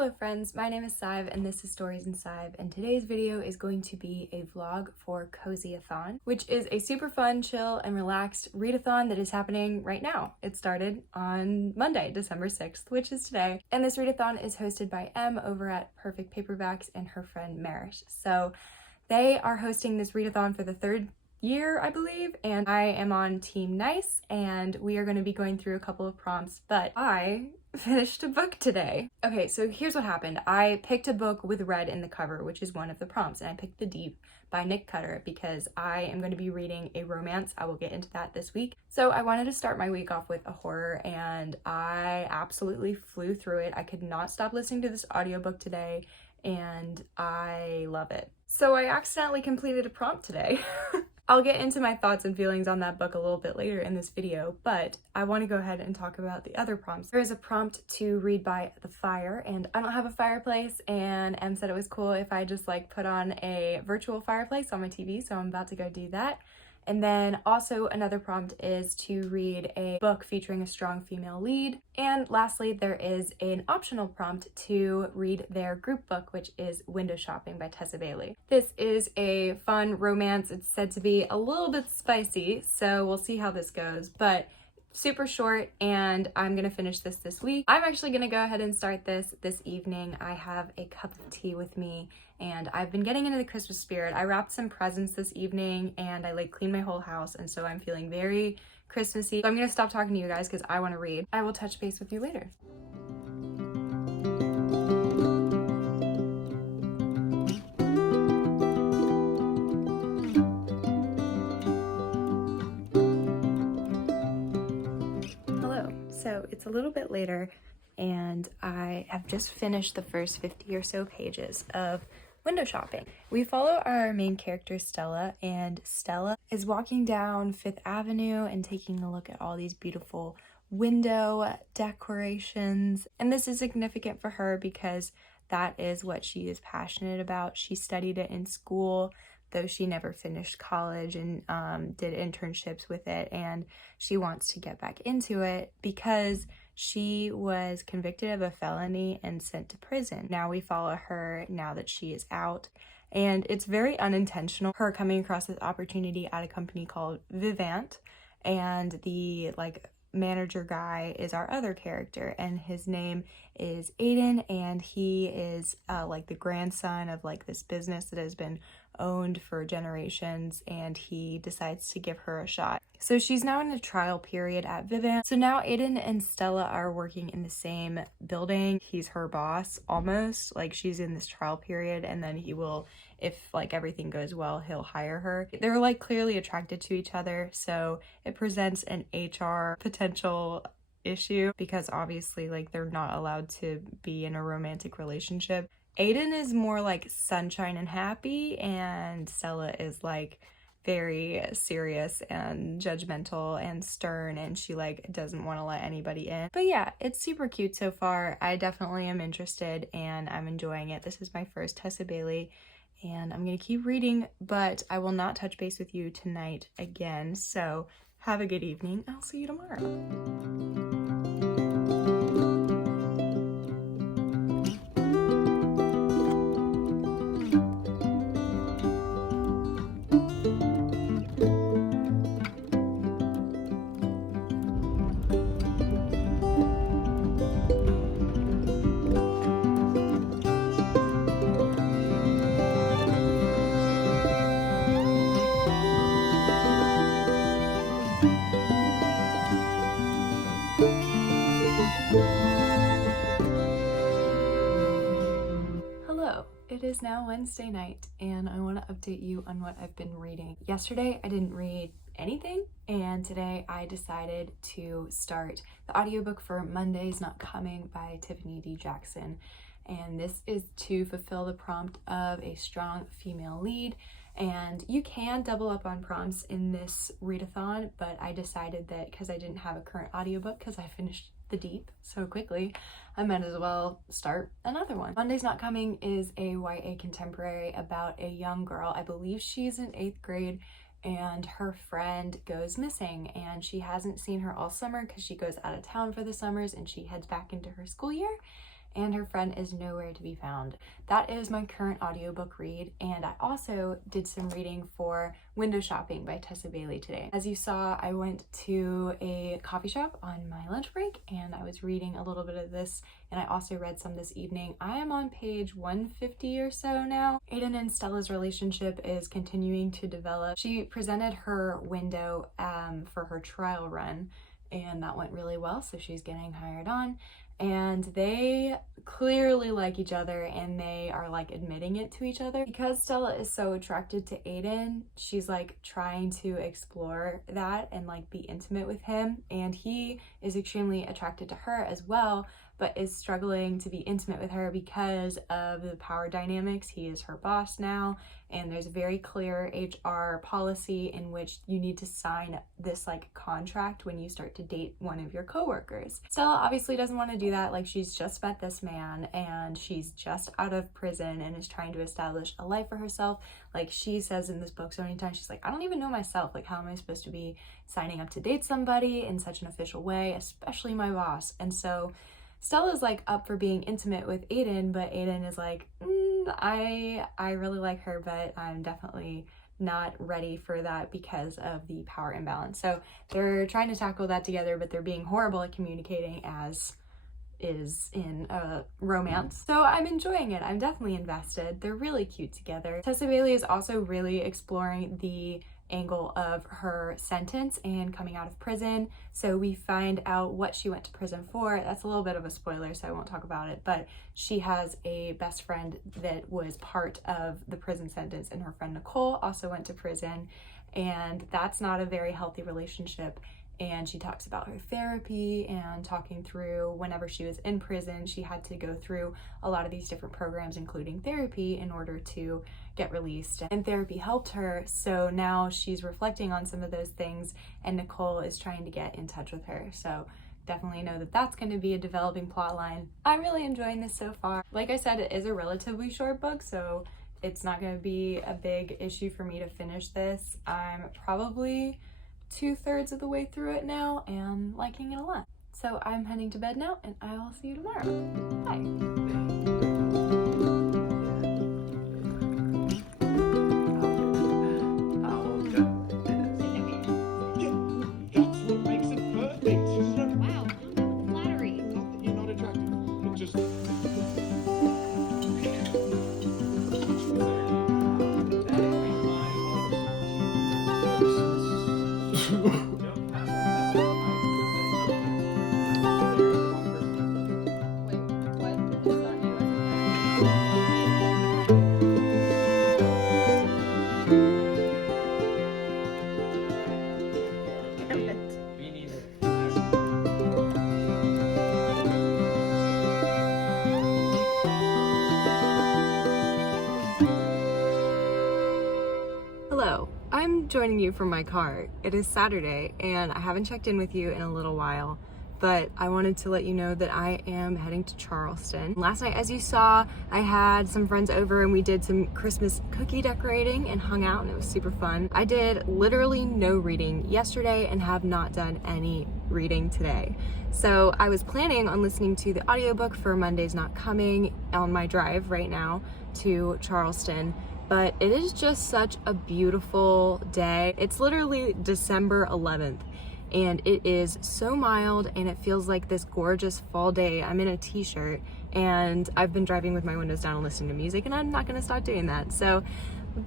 Hello friends, my name is Sive and this is Stories in Sive, and today's video is going to be a vlog for Cosy-a-thon, which is a super fun, chill, and relaxed readathon that is happening right now. It started on Monday, December 6th, which is today, and this readathon is hosted by Em over at Perfect Paperbacks and her friend Marish. So they are hosting this readathon for the third year, I believe, and I am on Team Nice, and we are going to be going through a couple of prompts, but I finished a book today. Okay, so here's what happened. I picked a book with red in the cover, which is one of the prompts, and I picked The Deep by Nick Cutter because I am going to be reading a romance. I will get into that this week. So I wanted to start my week off with a horror, and I absolutely flew through it. I could not stop listening to this audiobook today, and I love it. So I accidentally completed a prompt today. I'll get into my thoughts and feelings on that book a little bit later in this video, but I want to go ahead and talk about the other prompts. There is a prompt to read by the fire, and I don't have a fireplace, and Em said it was cool if I just like put on a virtual fireplace on my TV, so I'm about to go do that. And then also another prompt is to read a book featuring a strong female lead. And lastly, there is an optional prompt to read their group book, which is Window Shopping by Tessa. This is a fun romance. It's said to be a little bit spicy, so we'll see how this goes, but super short, and I'm gonna finish this week. I'm actually gonna go ahead and start this evening. I have a cup of tea with me, and I've been getting into the Christmas spirit. I wrapped some presents this evening, and I like cleaned my whole house, and so I'm feeling very Christmassy. So I'm gonna stop talking to you guys because I want to read. I will touch base with you later. So it's a little bit later, and I have just finished the first 50 or so pages of Window Shopping. We follow our main character Stella, and Stella is walking down Fifth Avenue and taking a look at all these beautiful window decorations. And this is significant for her because that is what she is passionate about. She studied it in school, though she never finished college, and did internships with it, and she wants to get back into it because she was convicted of a felony and sent to prison. Now we follow her now that she is out, and it's very unintentional, her coming across this opportunity at a company called Vivant, and the manager guy is our other character, and his name is Aiden, and he is the grandson of this business that has been owned for generations, and he decides to give her a shot. So she's now in a trial period at Vivant. So now Aiden and Stella are working in the same building. He's her boss almost, she's in this trial period, and then he will, if everything goes well, he'll hire her. They're clearly attracted to each other, so it presents an HR potential issue because obviously they're not allowed to be in a romantic relationship. Aiden is more sunshine and happy, and Stella is very serious and judgmental and stern, and she doesn't want to let anybody in. But yeah, it's super cute so far. I definitely am interested, and I'm enjoying it. This is my first Tessa Bailey, and I'm gonna keep reading, but I will not touch base with you tonight again. So have a good evening. I'll see you tomorrow. It is now Wednesday night, and I want to update you on what I've been reading. Yesterday I didn't read anything, and today I decided to start the audiobook for Monday's Not Coming by Tiffany D. Jackson, and this is to fulfill the prompt of a strong female lead. And you can double up on prompts in this readathon, but I decided that because I didn't have a current audiobook because I finished The Deep so quickly, I might as well start another one. Monday's Not Coming is a YA contemporary about a young girl. I believe she's in 8th grade, and her friend goes missing, and she hasn't seen her all summer because she goes out of town for the summers and she heads back into her school year. and her friend is nowhere to be found. That is my current audiobook read, and I also did some reading for Window Shopping by Tessa today. As you saw, I went to a coffee shop on my lunch break and I was reading a little bit of this, and I also read some this evening. I am on page 150 or so now. Aiden and Stella's relationship is continuing to develop. She presented her window for her trial run, and that went really well, so she's getting hired on. And they clearly like each other, and they are like admitting it to each other. Because Stella is so attracted to Aiden, she's like trying to explore that and like be intimate with him, and he is extremely attracted to her as well, but is struggling to be intimate with her because of the power dynamics. He is her boss now, and there's a very clear HR policy in which you need to sign this like contract when you start to date one of your coworkers. Stella obviously doesn't want to do that. Like, she's just met this man and she's just out of prison and is trying to establish a life for herself. Like she says in this book so many times, she's like, I don't even know myself. Like, how am I supposed to be signing up to date somebody in such an official way, especially my boss? And so Stella's like up for being intimate with Aiden, but Aiden is like, I really like her, but I'm definitely not ready for that because of the power imbalance. So they're trying to tackle that together, but they're being horrible at communicating, as is in a romance. So I'm enjoying it. I'm definitely invested. They're really cute together. Tessa is also really exploring the angle of her sentence and coming out of prison. So we find out what she went to prison for. That's a little bit of a spoiler, so I won't talk about it, but she has a best friend that was part of the prison sentence, and her friend Nicole also went to prison, and that's not a very healthy relationship. And she talks about her therapy and talking through whenever she was in prison, she had to go through a lot of these different programs, including therapy, in order to get released. And therapy helped her. So now she's reflecting on some of those things, and Nicole is trying to get in touch with her. So definitely know that that's going to be a developing plot line. I'm really enjoying this so far. Like I said, it is a relatively short book, so it's not going to be a big issue for me to finish this. I'm probably 2/3 of the way through it now and liking it a lot. So I'm heading to bed now, and I will see you tomorrow. Bye. Hello, I'm joining you from my car. It is Saturday and I haven't checked in with you in a little while, but I wanted to let you know that I am heading to Charleston. Last night, as you saw, I had some friends over and we did some Christmas cookie decorating and hung out, and it was super fun. I did literally no reading yesterday and have not done any reading today. So I was planning on listening to the audiobook for Monday's Not Coming on my drive right now to Charleston. But it is just such a beautiful day. It's literally December 11th and it is so mild and it feels like this gorgeous fall day. I'm in a t-shirt and I've been driving with my windows down and listening to music, and I'm not gonna stop doing that. So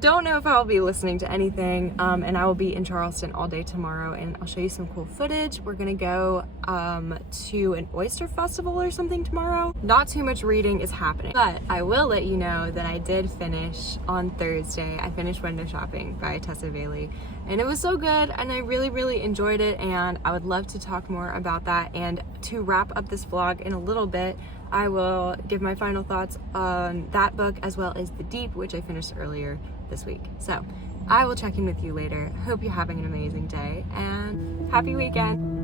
don't know if I'll be listening to anything, and I will be in Charleston all day tomorrow, and I'll show you some cool footage. We're gonna go to an oyster festival or something tomorrow. Not too much reading is happening, but I will let you know that I did finish on Thursday. I finished Window Shopping by Tessa, and it was so good, and I really enjoyed it, and I would love to talk more about that. And to wrap up this vlog in a little bit, I will give my final thoughts on that book as well as The Deep, which I finished earlier this week. So I will check in with you later. Hope you're having an amazing day and happy weekend.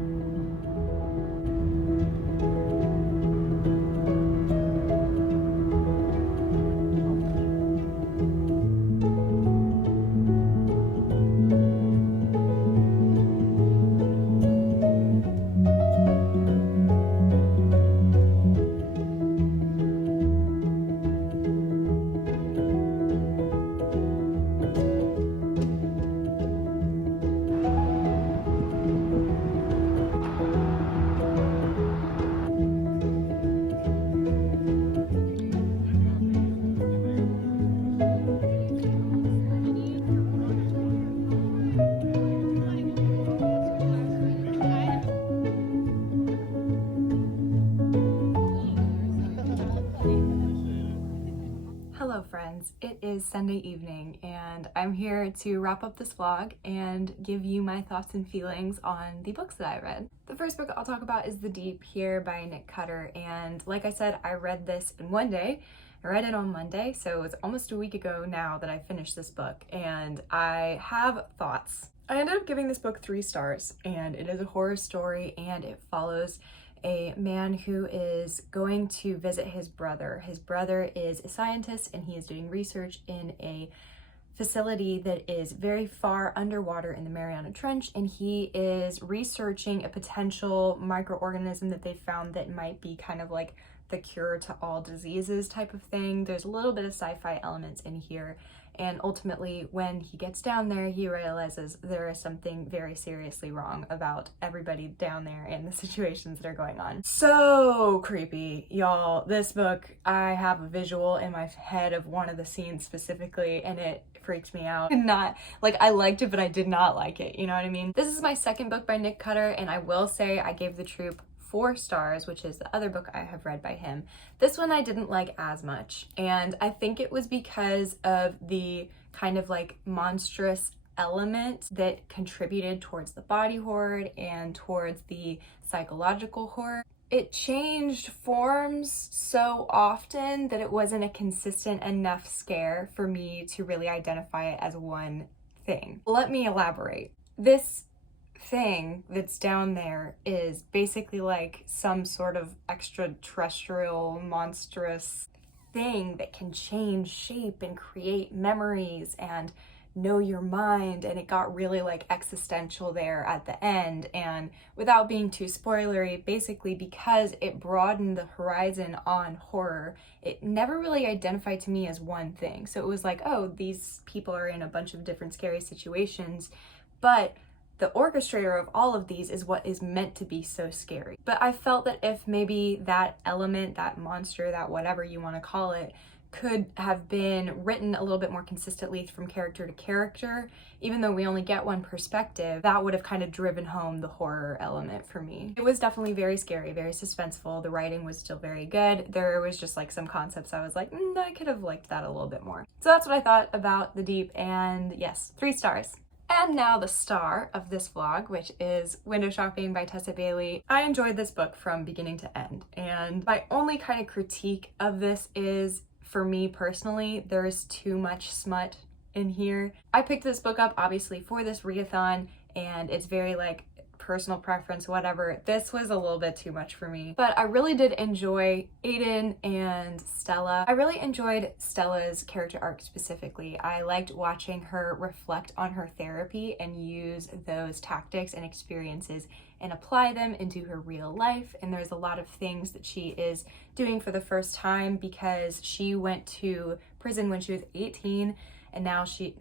Hello friends, it is Sunday evening and I'm here to wrap up this vlog and give you my thoughts and feelings on the books that I read. The first book I'll talk about is The Deep here by Nick Cutter, and like I said, I read this in one day. I read it on Monday, so it's almost a week ago now that I finished this book, and I have thoughts. I ended up giving this book 3 stars, and it is a horror story and it follows a man who is going to visit his brother. His brother is a scientist and he is doing research in a facility that is very far underwater in the Mariana Trench, and he is researching a potential microorganism that they found that might be kind of like the cure to all diseases type of thing. There's a little bit of sci-fi elements in here, and ultimately when he gets down there he realizes there is something very seriously wrong about everybody down there and the situations that are going on. So creepy, y'all. This book, I have a visual in my head of one of the scenes specifically and it freaked me out. Not like I liked it, but I did not like it, you know what I mean? This is my second book by Nick Cutter, and I will say I gave The Troop 4 stars, which is the other book I have read by him. This one I didn't like as much, and I think it was because of the kind of like monstrous element that contributed towards the body horror and towards the psychological horror. It changed forms so often that it wasn't a consistent enough scare for me to really identify it as one thing. Let me elaborate. This thing that's down there is basically like some sort of extraterrestrial monstrous thing that can change shape and create memories and know your mind, and it got really like existential there at the end. And without being too spoilery, basically because it broadened the horizon on horror, it never really identified to me as one thing. So it was like, oh, these people are in a bunch of different scary situations, but the orchestrator of all of these is what is meant to be so scary. But I felt that if maybe that element, that monster, that whatever you want to call it, could have been written a little bit more consistently from character to character, even though we only get one perspective, that would have kind of driven home the horror element for me. It was definitely very scary, very suspenseful. The writing was still very good. There was just like some concepts I was like, I could have liked that a little bit more. So that's what I thought about The Deep, and yes, 3 stars. And now the star of this vlog, which is Window Shopping by Tessa Bailey. I enjoyed this book from beginning to end, and my only kind of critique of this is, for me personally, there's too much smut in here. I picked this book up obviously for this readathon, and it's very like personal preference, whatever. This was a little bit too much for me, but I really did enjoy Aiden and Stella. I really enjoyed Stella's character arc specifically. I liked watching her reflect on her therapy and use those tactics and experiences and apply them into her real life. And there's a lot of things that she is doing for the first time because she went to prison when she was 18, and now she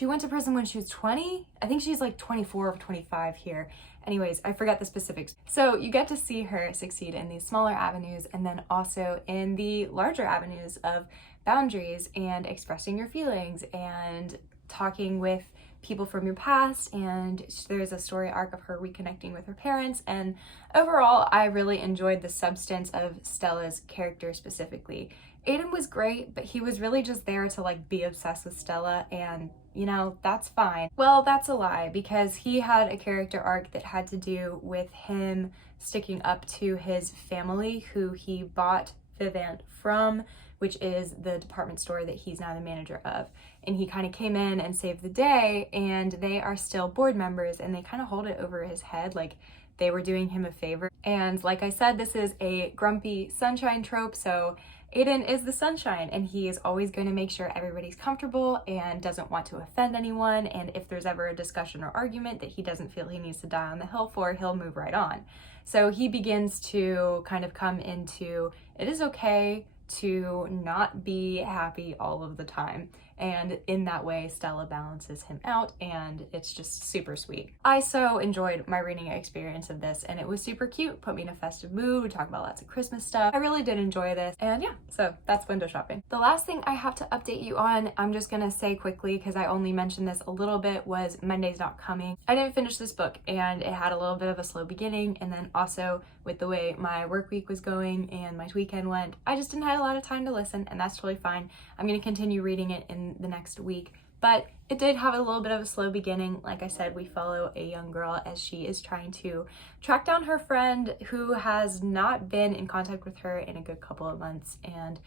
went to prison when she was 20. I think she's like 24 or 25 here. Anyways, I forgot the specifics. So you get to see her succeed in these smaller avenues and then also in the larger avenues of boundaries and expressing your feelings and talking with people from your past, and there's a story arc of her reconnecting with her parents. And overall, I really enjoyed the substance of Stella's character specifically. Aiden was great, but he was really just there to like be obsessed with Stella, and you know, that's fine. Well, that's a lie, because he had a character arc that had to do with him sticking up to his family, who he bought Vivant from, which is the department store that he's now the manager of. And he kind of came in and saved the day, and they are still board members, and they kind of hold it over his head like they were doing him a favor. And like I said, this is a grumpy sunshine trope, so Aiden is the sunshine, and he is always going to make sure everybody's comfortable and doesn't want to offend anyone. And if there's ever a discussion or argument that he doesn't feel he needs to die on the hill for, he'll move right on. So he begins to kind of come into, it is okay to not be happy all of the time. And in that way, Stella balances him out, and it's just super sweet. I so enjoyed my reading experience of this, and it was super cute, put me in a festive mood. We talked about lots of Christmas stuff. I really did enjoy this, and yeah, so that's Window Shopping. The last thing I have to update you on, I'm just gonna say quickly, because I only mentioned this a little bit, was Monday's Not Coming. I didn't finish this book, and it had a little bit of a slow beginning, and then also with the way my work week was going and my weekend went, I just didn't have a lot of time to listen, and that's totally fine. I'm going to continue reading it in the next week. But it did have a little bit of a slow beginning. Like I said, we follow a young girl as she is trying to track down her friend who has not been in contact with her in a good couple of months. And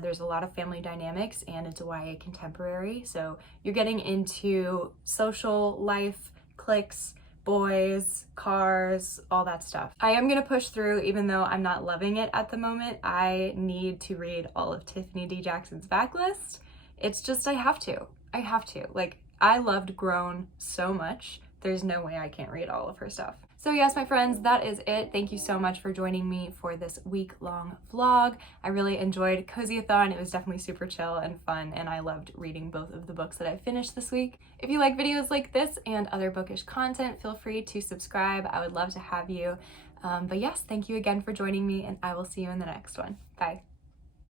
there's a lot of family dynamics, and it's a YA contemporary. So you're getting into social life, cliques, boys, cars, all that stuff. I am gonna push through even though I'm not loving it at the moment. I need to read all of Tiffany D. Jackson's backlist. It's just, I have to. Like, I loved Grown so much. There's no way I can't read all of her stuff. So yes, my friends, that is it. Thank you so much for joining me for this week-long vlog. I really enjoyed Cosy-a-thon. It was definitely super chill and fun, and I loved reading both of the books that I finished this week. If you like videos like this and other bookish content, feel free to subscribe. I would love to have you. But yes, thank you again for joining me, and I will see you in the next one. Bye.